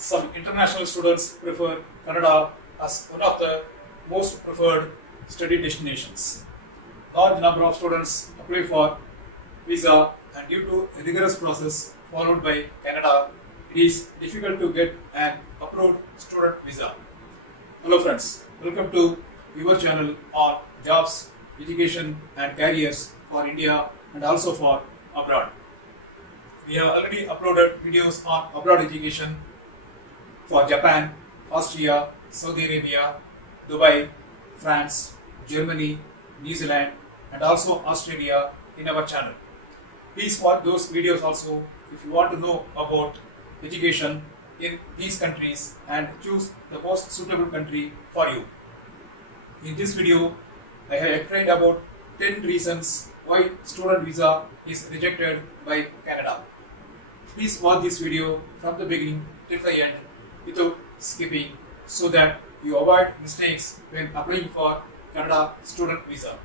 Some international students prefer Canada as one of the most preferred study destinations. Large number of students apply for visa, and due to a rigorous process followed by Canada, it is difficult to get an approved student visa. Hello friends, welcome to your channel on jobs, education and careers for India and also for abroad. We have already uploaded videos on abroad education for Japan, Austria, Saudi Arabia, Dubai, France, Germany, New Zealand and also Australia in our channel. Please watch those videos also if you want to know about education in these countries and choose the most suitable country for you. In this video, I have explained about 10 reasons why student visa is rejected by Canada. Please watch this video from the beginning till the end without skipping so that you avoid mistakes when applying for Canada student visa.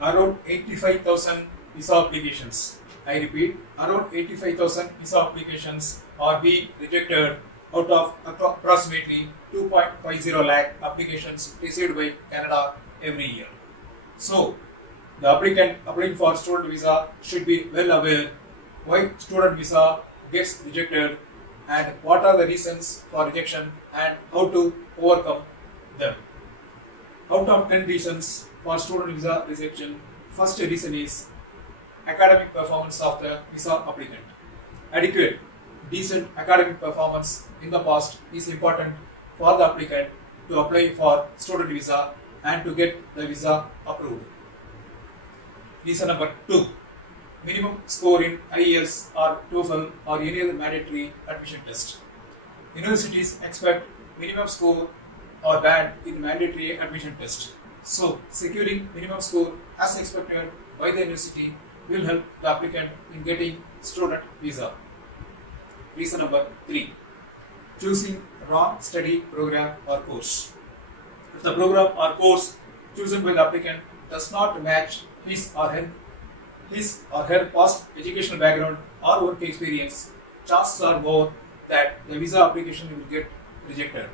Around 85,000 visa applications. I repeat, around 85,000 visa applications are being rejected out of approximately 2.50 lakh applications received by Canada every year. So, the applicant applying for student visa should be well aware why student visa gets rejected and what are the reasons for rejection and how to overcome them. Out of 10 reasons for student visa rejection, first reason is academic performance of the visa applicant. Adequate, decent academic performance in the past is important for the applicant to apply for student visa and to get the visa approved. Reason number 2. Minimum score in IELTS or TOEFL or any other mandatory admission test. Universities expect minimum score or band in mandatory admission test. So, securing minimum score as expected by the university will help the applicant in getting student visa. Reason number 3. Choosing wrong study program or course. If the program or course chosen by the applicant does not match his or her past educational background or work experience, chances are more that the visa application will get rejected.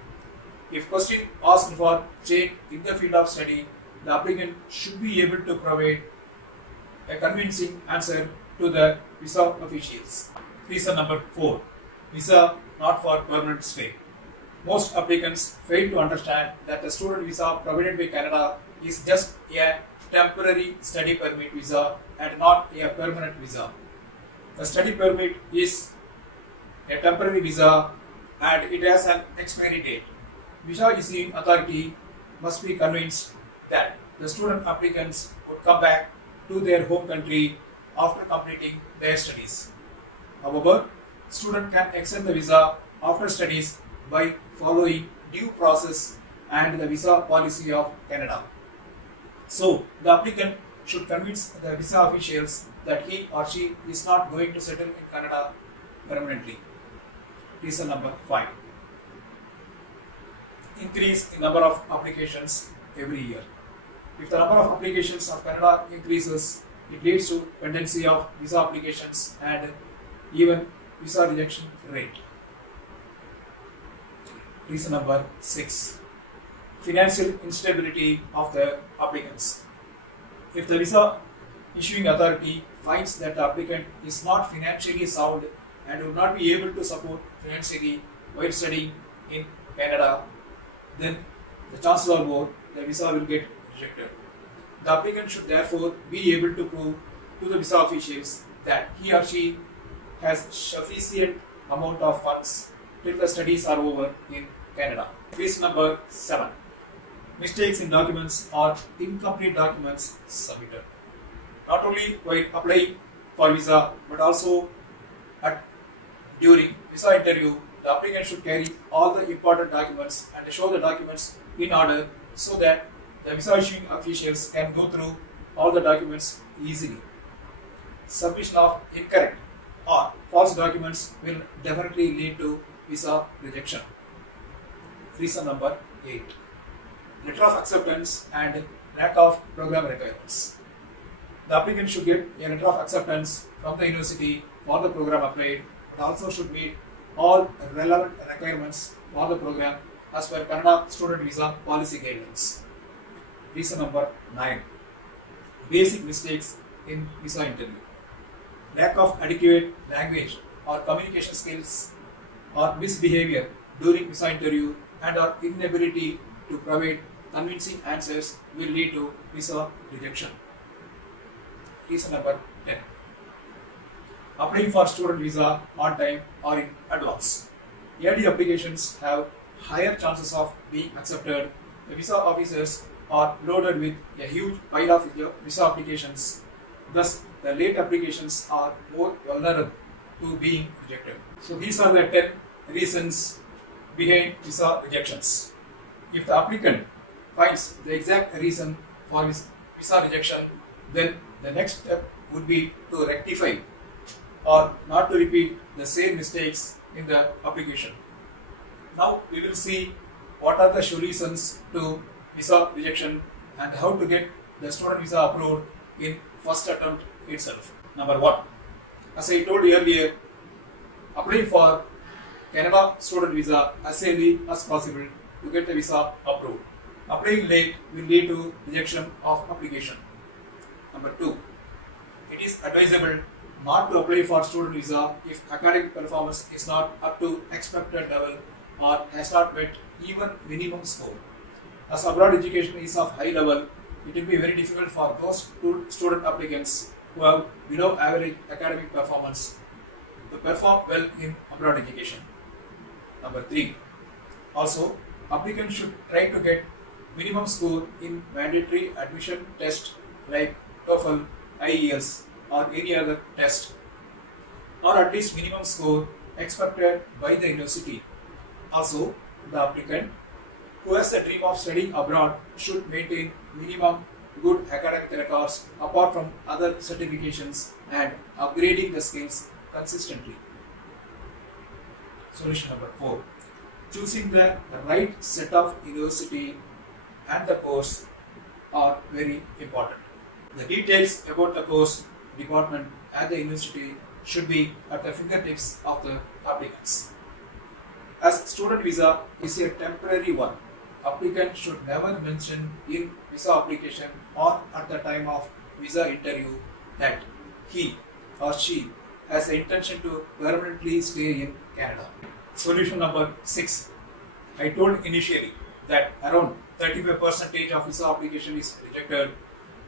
If question asked for change in the field of study, the applicant should be able to provide a convincing answer to the visa officials. Reason number 4. Visa not for permanent stay. Most applicants fail to understand that the student visa provided by Canada is just a temporary study permit visa and not a permanent visa. The study permit is a temporary visa and it has an expiry date. Visa issuing authority must be convinced that the student applicants would come back to their home country after completing their studies. However, student can extend the visa after studies by following due process and the visa policy of Canada. So, the applicant should convince the visa officials that he or she is not going to settle in Canada permanently. Reason number 5. Increase in number of applications every year. If the number of applications of Canada increases, it leads to tendency of visa applications and even visa rejection rate. Reason number 6. Financial instability of the applicants. If the visa issuing authority finds that the applicant is not financially sound and will not be able to support financially while studying in Canada, then the chances are more the visa will get rejected. The applicant should therefore be able to prove to the visa officials that he or she has sufficient amount of funds till the studies are over in Canada. Reason number 7. Mistakes in documents or incomplete documents submitted. Not only while applying for visa but also during visa interview, the applicant should carry all the important documents and show the documents in order so that the visa issuing officials can go through all the documents easily. Submission of incorrect or false documents will definitely lead to visa rejection. Reason number 8. Letter of acceptance and lack of program requirements. The applicant should get a letter of acceptance from the university for the program applied, but also should meet all relevant requirements for the program as per Canada Student Visa Policy Guidelines. Reason number 9. Basic mistakes in visa interview. Lack of adequate language or communication skills or misbehavior during visa interview and or inability to provide convincing answers will lead to visa rejection. Reason number 10. Applying for student visa on time or in advance. Early applications have higher chances of being accepted. The visa officers are loaded with a huge pile of visa applications. Thus, the late applications are more vulnerable to being rejected. So, these are the 10 reasons behind visa rejections. If the applicant finds the exact reason for his visa rejection, then the next step would be to rectify or not to repeat the same mistakes in the application. Now we will see what are the solutions to visa rejection and how to get the student visa approved in first attempt itself. Number 1. As I told you earlier, apply for Canada student visa as early as possible to get the visa approved. Applying late will lead to rejection of application. Number 2. It is advisable not to apply for student visa if academic performance is not up to expected level or has not met even minimum score. As abroad education is of high level, it will be very difficult for those student applicants who have below average academic performance to perform well in abroad education. Number 3. Also, applicants should try to get minimum score in mandatory admission test like TOEFL, IELTS or any other test, or at least minimum score expected by the university. Also, the applicant who has the dream of studying abroad should maintain minimum good academic records apart from other certifications and upgrading the skills consistently. Solution number 4. Choosing the right set of university and the course are very important. The details about the course, department and the university should be at the fingertips of the applicants. As student visa is a temporary one, applicant should never mention in visa application or at the time of visa interview that he or she has the intention to permanently stay in Canada. Solution number 6. I told initially that around 35% of visa application is rejected.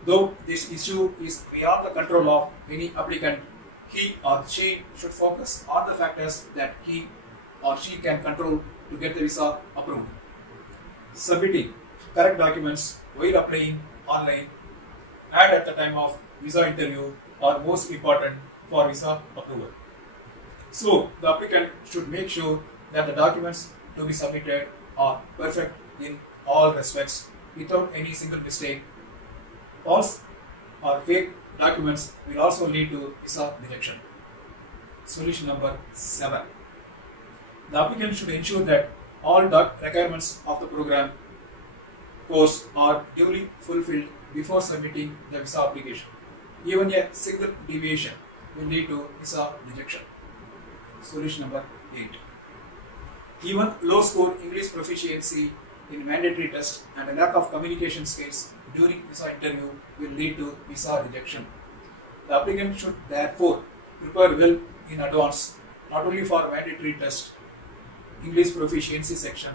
Though this issue is beyond the control of any applicant, he or she should focus on the factors that he or she can control to get the visa approved. Submitting correct documents while applying online and at the time of visa interview are most important for visa approval. So, the applicant should make sure that the documents to be submitted are perfect in all respects without any single mistake. False or fake documents will also lead to visa rejection. Solution number 7. The applicant should ensure that all requirements of the program course are duly fulfilled before submitting the visa application. Even a single deviation will lead to visa rejection. Solution number 8. Even low score English proficiency in mandatory test and a lack of communication skills during visa interview will lead to visa rejection. The applicant should therefore prepare well in advance, not only for mandatory test, English proficiency section,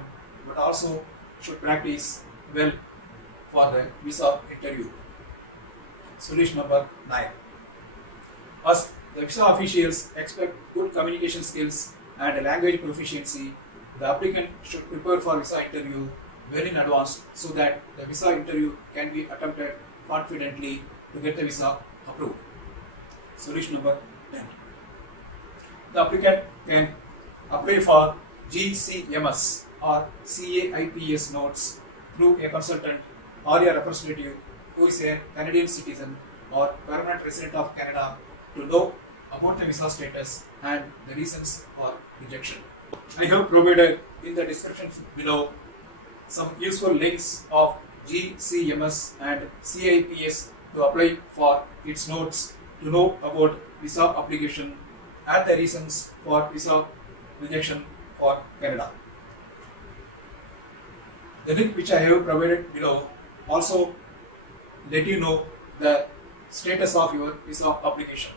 but also should practice well for the visa interview. Solution number 9. As the visa officials expect good communication skills and language proficiency, the applicant should prepare for visa interview well in advance so that the visa interview can be attempted confidently to get the visa approved. Solution number 10. The applicant can apply for GCMS or CAIPS notes through a consultant or a representative who is a Canadian citizen or permanent resident of Canada to know about the visa status and the reasons for rejection. I have provided in the description below some useful links of GCMS and CIPS to apply for its notes to know about visa application and the reasons for visa rejection for Canada. The link which I have provided below also let you know the status of your visa application.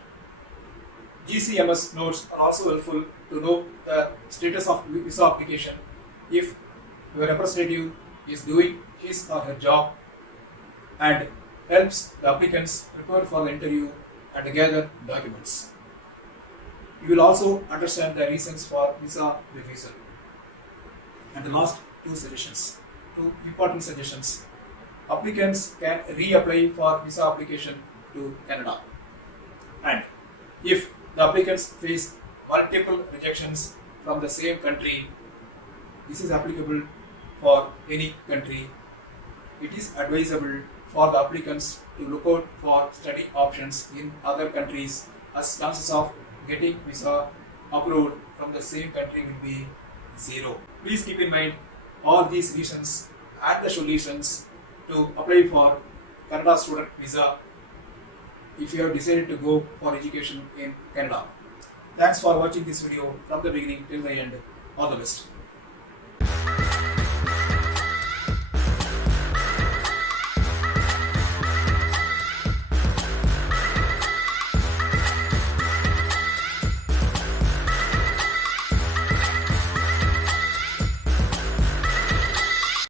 GCMS notes are also helpful to know the status of visa application if your representative is doing his or her job, and helps the applicants prepare for the interview and gather documents. You will also understand the reasons for visa refusal. And the last two important suggestions. Applicants can reapply for visa application to Canada. And if the applicants face multiple rejections from the same country, this is applicable for any country. It is advisable for the applicants to look out for study options in other countries, as chances of getting visa approved from the same country will be 0. Please keep in mind all these reasons and the solutions to apply for Canada student visa if you have decided to go for education in Canada. Thanks for watching this video from the beginning till the end. All the best.